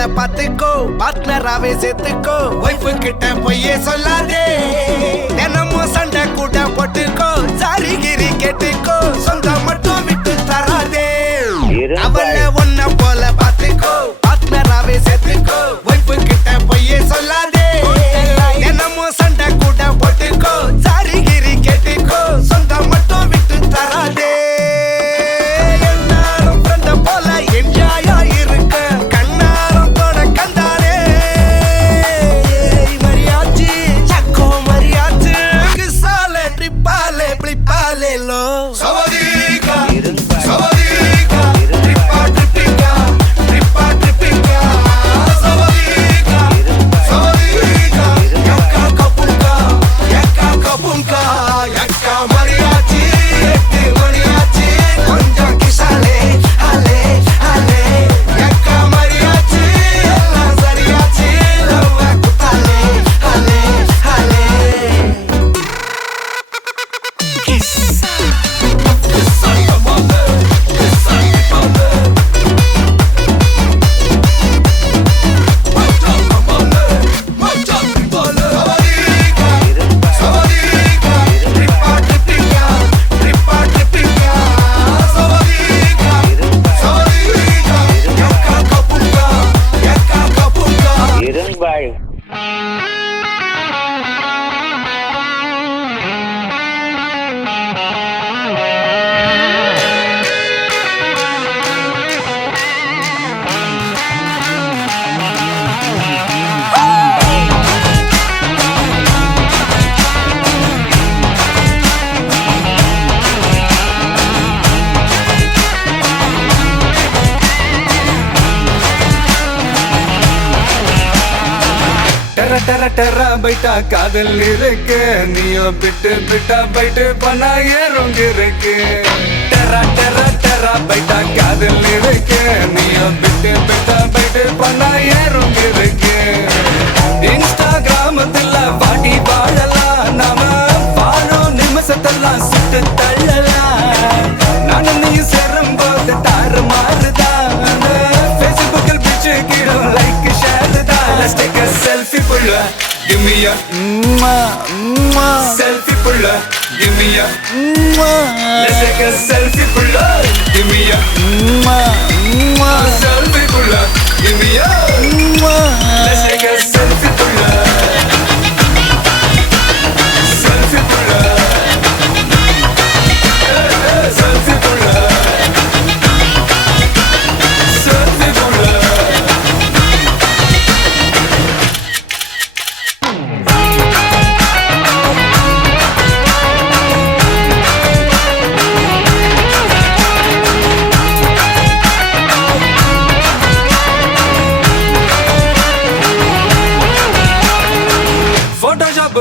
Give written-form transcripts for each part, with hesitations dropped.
போல பாத்துக்கோ பார்ட்னராவே சேர்த்துக்கோ வைஃபு கிட்ட பொய்யே சொல்லாதே தினமும் சண்டை கூட போட்டுக்கோ சாரி கிரி கேட்டுக்கோ சொந்தம் மட்டும் விட்டு தராதே அவளை ஒன்ன போல பாத்துக்கோ பார்ட்னராவே சேர்த்துக்கோ வைஃபு கிட்ட பொய்யே சொல்லாதே தினமும் சண்டை கூட போட்டுக்கோ சாரி கிரி கேட்டுக்கோ சொந்தம் மட்டும் விட்டு தராதே டெர டெர பைட்டா காதல் இருக்கு நீயோ பிட்டு பிட்டா பைட்டு பண்ணா ஏறும் இருக்கு டெர டெர டெர பைட்டா காதல் இருக்கு நீயோ பிட்டு பிட்டா பைட்டு பண்ணா ஏறும் இருக்கு இன்ஸ்டாகிராமத்துல வாடி வாழலாம் நாம வாழும் நிமிஷத்தெல்லாம் சுட்டு தள்ளலாம் நானும் நீ சேரும் போது தாறு மாறுதான் ஃபேஸ்புக்கில் பிச்சு கீழும் லைக் ஷேர் தான் Let's take a selfie pulla, give me a selfie pulla, give me a Let's take a selfie pulla, give me a selfie pulla, give me a Let's take a selfie pulla, selfie pulla, selfie pulla, selfie pulla.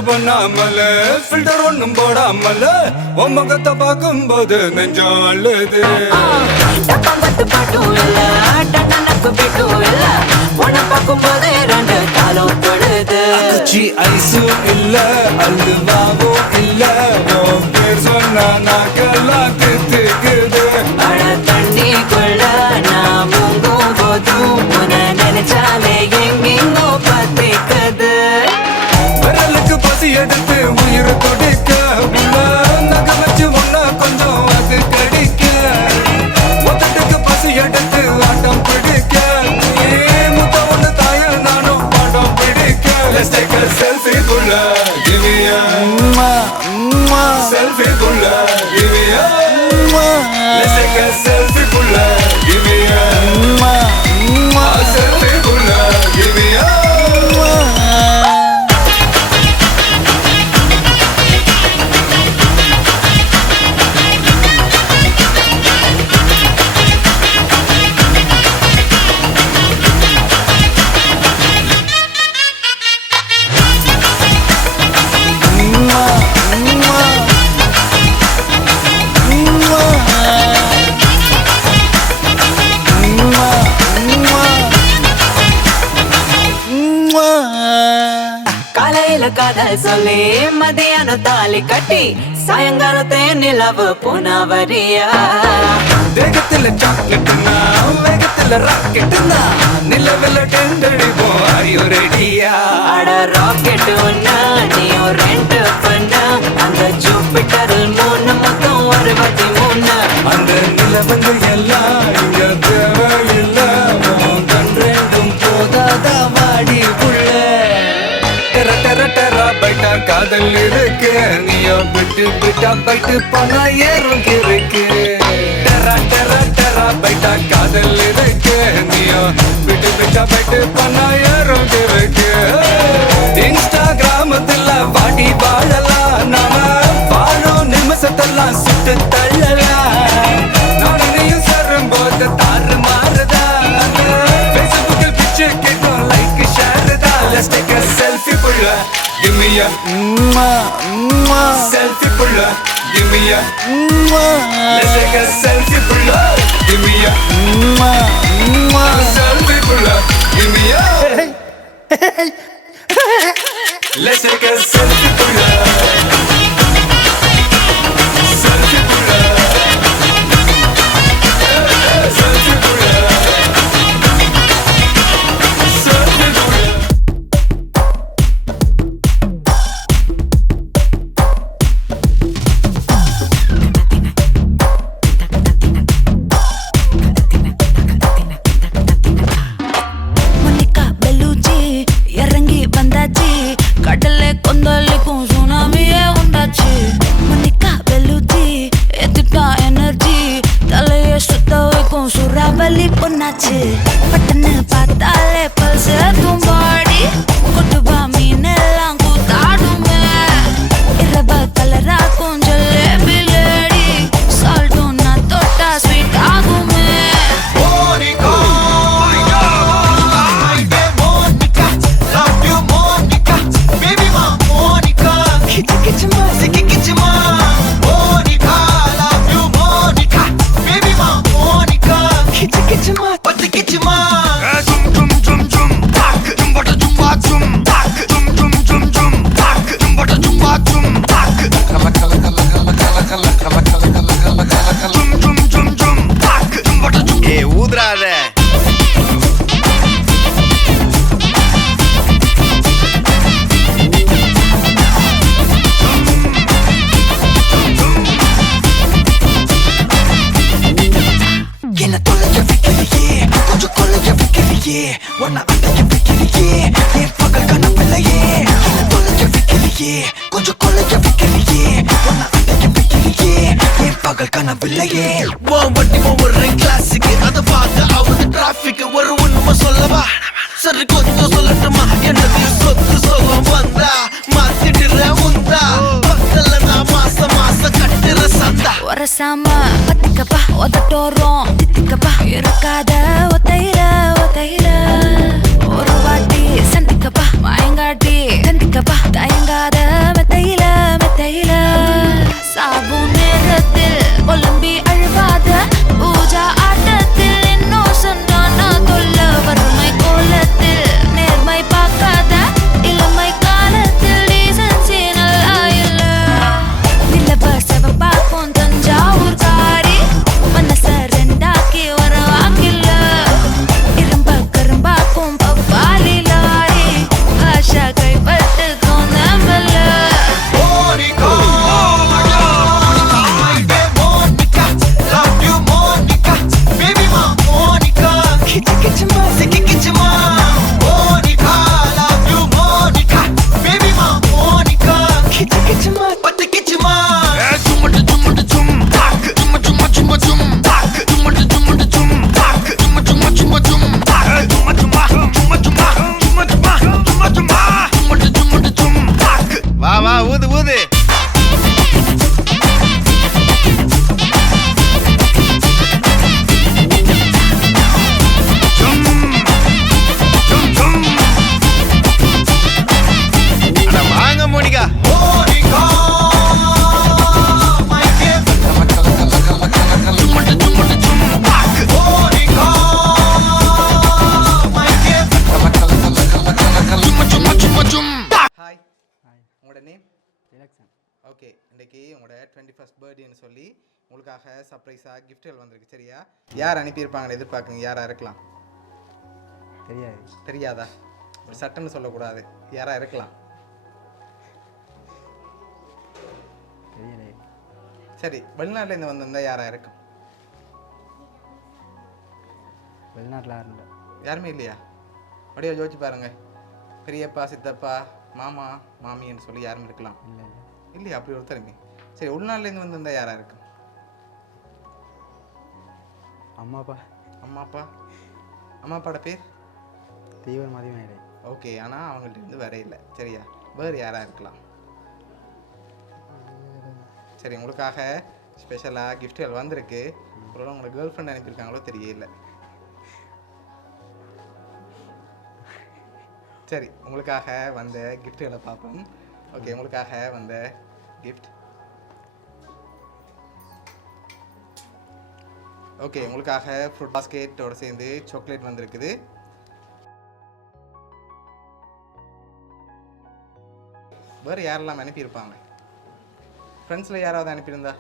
பண்ணாமல filter ஒண்ணும் போடாமல உன் முகத்தை பார்க்கும் போது நெஞ்சம் அழுது ஐஸும் இல்ல அல்வாவும் இல்ல உன் பேர் சொன்னா நாக்கெல்லாம் தித்துக்குது தண்ணிக்குள்ள நான் முங்கும் போதும் உன்னை நினைச்சாலே எங்கெங்கோ பத்திக்குது பசி எடுத்து உயிர் கொடுக்க உள்ள நகை வச்சு ஒன்னா கொஞ்சம் அது கடிக்க மொத்தத்துக்கு பசி எடுத்து ஆட்டம் பிடிக்க முத்த ஒண்ணு தாய நானும் பாட்டம் பிடிக்க Let's take a selfie புள்ள give me a selfie புள்ள give me a Let's take a selfie புள்ள give me a selfie புள்ள give me a காதல் சொல்லி மதியானம் தாலி கட்டி சாயங்காலத்தே நிலவு புனவரியா தேகத்துல சாக்லேட்னா வேகத்துல நிலவுல ராக்கெட்டுனா நிலவுல டெண்டடிப்போம் ஐயோ ரெடியா அட ராக்கெட் ஒண்ணா நீயும் ரெண்டு பண்ணா அந்த ஜூபிட்டரில் 3 மொத்தம் 63 அந்த நிலவங்க எல்லாம் இங்க தேவையில்லை உன் கண் ரெண்டும் போதாதா வாடி புள்ள டெர டெர டெரா பைட்டா காதல் இருக்கு நீயோ விட்டு விட்டா பைட்டு பணா ஏறும் இருக்கு டெரா டெரா டெரா பைட்டா காதல் இருக்கு நீயோ விட்டு விட்டா பைட்டு பணா ஏறும் இருக்கு இன்ஸ்டாகிராமத்துல வாடி வாழலாம் நாம வாழும் நிமிஷத்தெல்லாம் சுட்டு தள்ளலாம் நானும் நீயும் சேரும் போது தாறு மாறுதா ஃபேஸ்புக்கில் பிக்சர் கேட்கும் லைக் ஷேர் தான் லெட்ஸ் டேக் a selfie புள்ள give me a selfie புள்ள give me a let's take a selfie புள்ள give me a selfie புள்ள give me a let's take a selfie புள்ள selfie புள்ள selfie புள்ள selfie புள்ள Monica பெல்லூச்சி இறங்கி வந்தாச்சு கடல்ல கொந்தளிக்கும் சுனாமியே உண்டாச்சு மோனிகா பெல்லூச்சி எதுட்டா எனர்ஜி தலைய சுத்த வைக்கும் சூறாவளி பொண்ணாச்சு பட்டன்னு பார்த்தாலே பல்ஸ் தும்பாடி கொட்டுவா மீன் எல்லாம் கூத்தாடுமே இரவ கலராக்கும் ஜல்லேபி லேடி சால்ட்டும் நான் தொட்டா ஸ்வீட் ஆகுமே Monica, Monica, love you Monica, baby ma Monica, kichima, kichima, Monica, love you Monica, baby ma Monica, kichima, kichima. Zum zum zum zum, tak, zum bata zum ba zum, tak, zum zum zum zum, tak, zum bata zum ba zum, tak. Kala kala kala kala kala kala kala kala kala kala kala. Zum zum zum zum, tak, zum bata zum. ஏ ஊதுறாத என்ன தொலைய வைக்கிறியே கொஞ்சம் கொலைய வைக்கிறியே உன்னை அடைய வைக்கிறியே என் பகல் கனவில்லையே என்ன தொலைய வைக்கிறியே கொஞ்சம் கொலைய வைக்கிறியே உன்னை அடைய வைக்கிறியே என் பகல் கனவில்லையே வண்டி ஒரு கிளாஸுக்கு அதை பார்த்து அவது டிராபிக் ஒரு உண்மை சொல்லவா சரி கொஞ்சம் சொல்லட்டுமா என்னது சொத்து சொல்ல வந்தா மாத்திடுற உந்தா பக்கத்துல நான் மாசம் மாசம் கட்டுற சந்தா ஒரசாம பத்திக்கப்பா ஒதட்டோரம் தித்திக்கப்பா இருக்காத ஒத்தையில ஒத்தையில ஒரு வாட்டி சந்திக்கப்பா மாயங்காட்டி சந்திக்கப்பா தயங்காத மெத்தையில மெத்தையில சாபு நேரத்தில் ஒலம்பி அழுவாத பூஜா ஆட்டத்தில் இன்னும் சொன்னானா தொல்ல வறுமை கோலத்தில் நேர்மை பார்க்காத இளமை காலத்தில் டீசன்சி நல்லா இல்ல நிலவ செவப்பாக்கும் தஞ்சாவூர் காரி மனச ரெண்டாக்கி வர வாக்கில்ல இரும்ப கரும்பாக்கும் பப்பாலி லாரி ஆஷா கைப்பட்டுக்கும் நம்பல Monica, Monica, love you Monica, baby ma Monica, kichima, kichima, Monica, love you Monica, baby ma Monica, kichima, kichima. Jumma jumma jum, tak, jumma jumma jumma jum, tak, jumma jumma jum, tak, jumma jumma jumma jum, tak, jumma jumma jumma jumma jumma jumma jumma jumma jum, tak. வா வா ஊது ஊது வாங்க Monica Monica, my dear. Jumma jumma jum, tak. Monica, my dear. Jumma jumma jumma jum, tak. Hi உங்களோட name okay இன்றைக்கி உங்களோட 21st பர்த்டேன்னு சொல்லி உங்களுக்காக சர்ப்ரைஸாக கிஃப்ட்கள் வந்திருக்கு சரியா? யார் அனுப்பியிருப்பாங்கன்னு எதிர்பார்க்குங்க, யாராக இருக்கலாம்? தெரியாதா? ஒரு சட்டன்னு சொல்லக்கூடாது, யாராக இருக்கலாம்? சரி, வெளிநாட்டிலேருந்து வந்திருந்தா யாராக இருக்கும்? வெளிநாட்டில் யாருமே இல்லையா? அப்படியே யோசிச்சு பாருங்க. பெரியப்பா, சித்தப்பா, மாமா, மாமின்னு சொல்லி யாரும் இருக்கலாம் இல்லையா? அப்படி ஒருத்தருமே. சரி, உள்நாட்டிலேருந்து வந்திருந்தா யாராக இருக்கும்? அம்மா அப்பா. அம்மா அப்பாவோட பேர் தீவிர மதியம். ஓகே, ஆனால் அவங்கள்ட்ட இருந்து வேற இல்லை சரியா? வேறு யாராக இருக்கலாம்? சரி, உங்களுக்காக ஸ்பெஷலாக கிஃப்ட்கள் வந்திருக்கு. ஒருவேளை உங்களை கேர்ள் ஃப்ரெண்ட் அனுப்பியிருக்காங்களோ தெரியல. சரி, உங்களுக்காக வந்த கிஃப்ட்களை பார்ப்போம். ஓகே, உங்களுக்காக வந்த கிஃப்ட். ஓகே, உங்களுக்காக ஃப்ரூட் பாஸ்கெட்டோட சேர்ந்து சாக்லேட் வந்திருக்குது. வேறு யாரெல்லாம் அனுப்பியிருப்பாங்க? ஃப்ரெண்ட்ஸில் யாராவது அனுப்பியிருந்தா?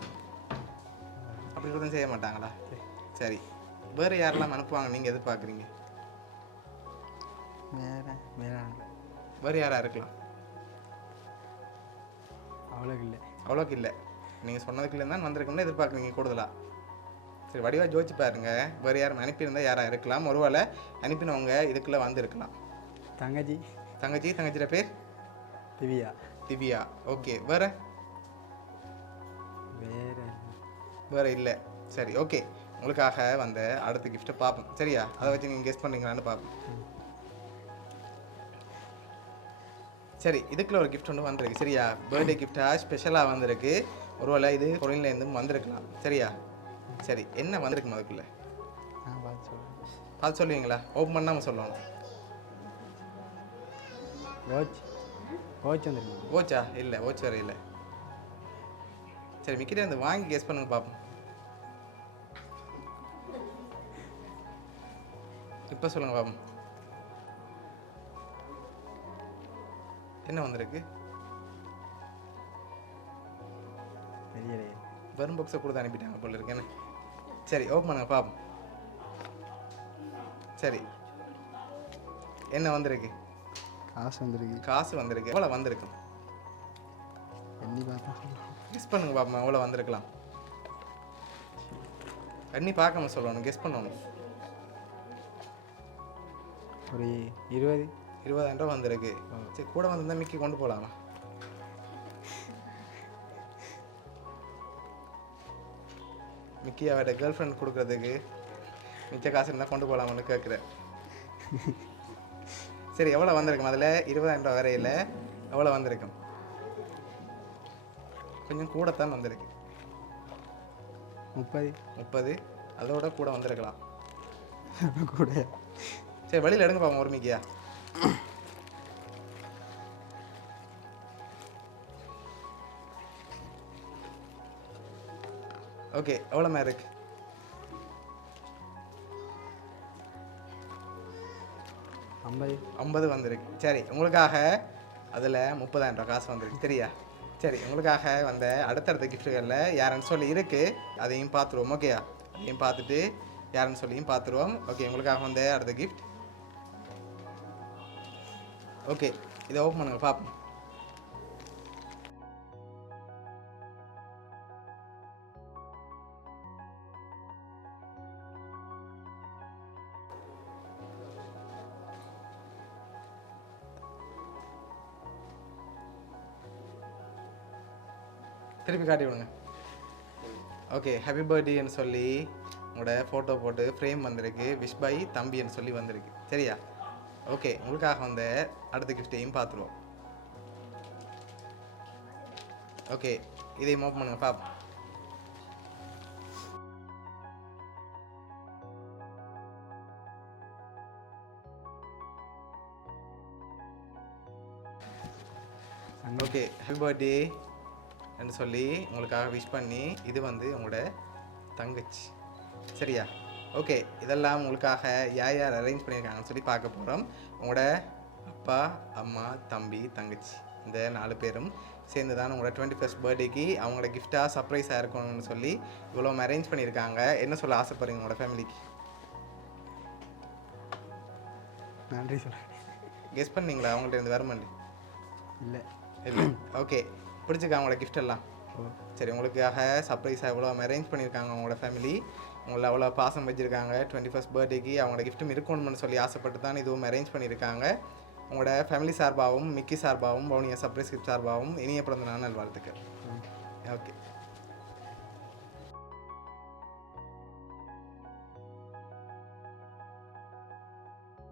அப்படி எதுவும் செய்ய மாட்டாங்களா? சரி, வேறு யாரெல்லாம் அனுப்புவாங்க நீங்கள் எதிர்பார்க்குறீங்க? வேறு யாராக இருக்கலாம்? அவ்வளோக்கு இல்லை. நீங்கள் சொன்னதுக்குள்ளே தான் வந்திருக்கோம்னு எதிர்பார்க்குறீங்க கூடுதலாக. சரி, வடிவாக ஜோதிச்சு பாருங்க. வேறு யாரும் அனுப்பியிருந்தால் யாராக இருக்கலாம்? ஒருவேளை அனுப்பினவங்க இதுக்குள்ளே வந்திருக்கலாம். தங்கச்சியோட பேர் திவ்யா. ஓகே, வேறு இல்லை. சரி, ஓகே, உங்களுக்காக வந்த அடுத்த கிஃப்ட்டை பார்ப்போம் சரியா? அதை வச்சு நீங்கள் கெஸ் பண்ணுறீங்களான்னு பார்ப்போம். சரி, இதுக்குள்ள ஒரு கிஃப்ட் ஒன்று வந்திருக்கு சரியா? பர்த்டே கிஃப்டாக ஸ்பெஷலாக வந்திருக்கு. ஒருவேளை இது பொருளிலேருந்து வந்திருக்கலாம் சரியா? சரி, என்ன வந்திருக்கு அதுக்குள்ள பார்த்து சொல்லுவீங்களா? ஓப்பன் பண்ணாமல் சொல்லணும். ஓச்சா? இல்லை, ஓச் வேறு இல்லை. சரி, மிக்கிட்டே வந்து வாங்கி கெஸ் பண்ணுங்க பார்ப்போம். இப்போ சொல்லுங்க பார்ப்போம், என்ன வந்திருக்கு? வெறும் பாக்ஸை கொடுத்து அனுப்பிட்டாங்க போல இருக்கேன்னு. சரி, ஓப்பன் பண்ணுங்க பார்ப்போம். சரி, என்ன வந்திருக்கு? காசு வந்திருக்கு. எவ்வளோ வந்திருக்கும்? கெஸ் பண்ணுங்க பாப்பா, எவ்வளோ வந்திருக்கலாம்? எண்ணி பார்க்காம சொல்லணும், கெஸ் பண்ணணும். ஒரு 20,000 ரூபா வந்திருக்கு. சரி, கூட வந்திருந்தா மிக்கி கொண்டு போகலாமா? மிக்கி அவட கேர்ள் ஃப்ரெண்ட் கொடுக்குறதுக்கு மிச்ச காசு இருந்தால் கொண்டு போகலாமான்னு கேட்குறேன். சரி, எவ்வளோ வந்திருக்கும்? அதில் 20,000 வரையில் எவ்வளோ வந்திருக்கும்? கொஞ்சம் கூடத்தான் வந்திருக்கு. 30. அதோட கூட வந்திருக்கலாம். கூட. சரி, வெளியில் எடுங்க பாப்போம் ஒரு மிக்கியா. ஓகே, எவ்வளோ மேலே இருக்கு? 50 வந்திருக்கு. சரி, உங்களுக்காக அதில் 30,000 காசு வந்திருக்கு சரியா? சரி, உங்களுக்காக வந்த அடுத்தடுத்த கிஃப்ட்டுகளில் யாருன்னு சொல்லி இருக்குது, அதையும் பார்த்துருவோம். ஓகேயா? அதையும் பார்த்துட்டு யாருன்னு சொல்லியும் பார்த்துருவோம். ஓகே, உங்களுக்காக வந்த அடுத்த கிஃப்ட். ஓகே, இதை ஓப்பன் பண்ணுங்க பார்ப்போம். திருப்பி காட்டி விடுங்க. ஓகே, ஹாப்பி பர்த்டேன்னு சொல்லி உங்களோட ஃபோட்டோ போட்டு ஃப்ரேம் வந்திருக்கு. விஷ் பை தம்பின்னு சொல்லி வந்திருக்கு சரியா? ஓகே, உங்களுக்காக வந்த அடுத்த கிஃப்ட்டையும் பார்த்துருவோம். ஓகே, இதையும் ஓப்பன் பண்ணுங்க பார்ப்போம். ஓகே, ஹாப்பி பர்த்டே என்று சொல்லி உங்களுக்காக விஷ் பண்ணி இது வந்து உங்களோட தங்கச்சி சரியா? ஓகே, இதெல்லாம் உங்களுக்காக யார் அரேஞ்ச் பண்ணியிருக்காங்கன்னு சொல்லி பார்க்க போகிறோம். உங்களோட அப்பா, அம்மா, தம்பி, தங்கச்சி இந்த 4 பேரும் சேர்ந்து தான் உங்களோட 21st பர்த்டேக்கு அவங்களோட கிஃப்டாக சர்ப்ரைஸாக இருக்கணும்னு சொல்லி இவ்வளோ அரேஞ்ச் பண்ணியிருக்காங்க. என்ன சொல்ல ஆசைப்படுறீங்க உங்களோட ஃபேமிலிக்கு? நன்றி சொல்கிறேன். கெஸ் பண்ணீங்களா அவங்கள்ட்ட இருந்து வருமாண்டி? இல்லை. இல்லை. ஓகே, பிடிச்சிருக்கா அவங்களோட கிஃப்ட் எல்லாம்? சரி, உங்களுக்காக சர்ப்ரைஸாக எவ்வளோ அரேஞ்ச் பண்ணியிருக்காங்க அவங்களோட ஃபேமிலி. உங்களை அவ்வளோ பாசம் வச்சுருக்காங்க. 21st பர்த்டேக்கு அவங்களோட கிஃப்ட்டும் இருக்கணும்னு சொல்லி ஆசைப்பட்டு தான் இதுவும் அரேஞ்ச் பண்ணியிருக்காங்க. உங்களோட ஃபேமிலி சார்பாகவும் மிக்கி சார்பாகவும் பவுனியா சர்ப்ரைஸ் கிஃப்ட் சார்பாகவும் இனிய பிறந்த நாள் நல்வாழ்த்துக்கள். ஓகே.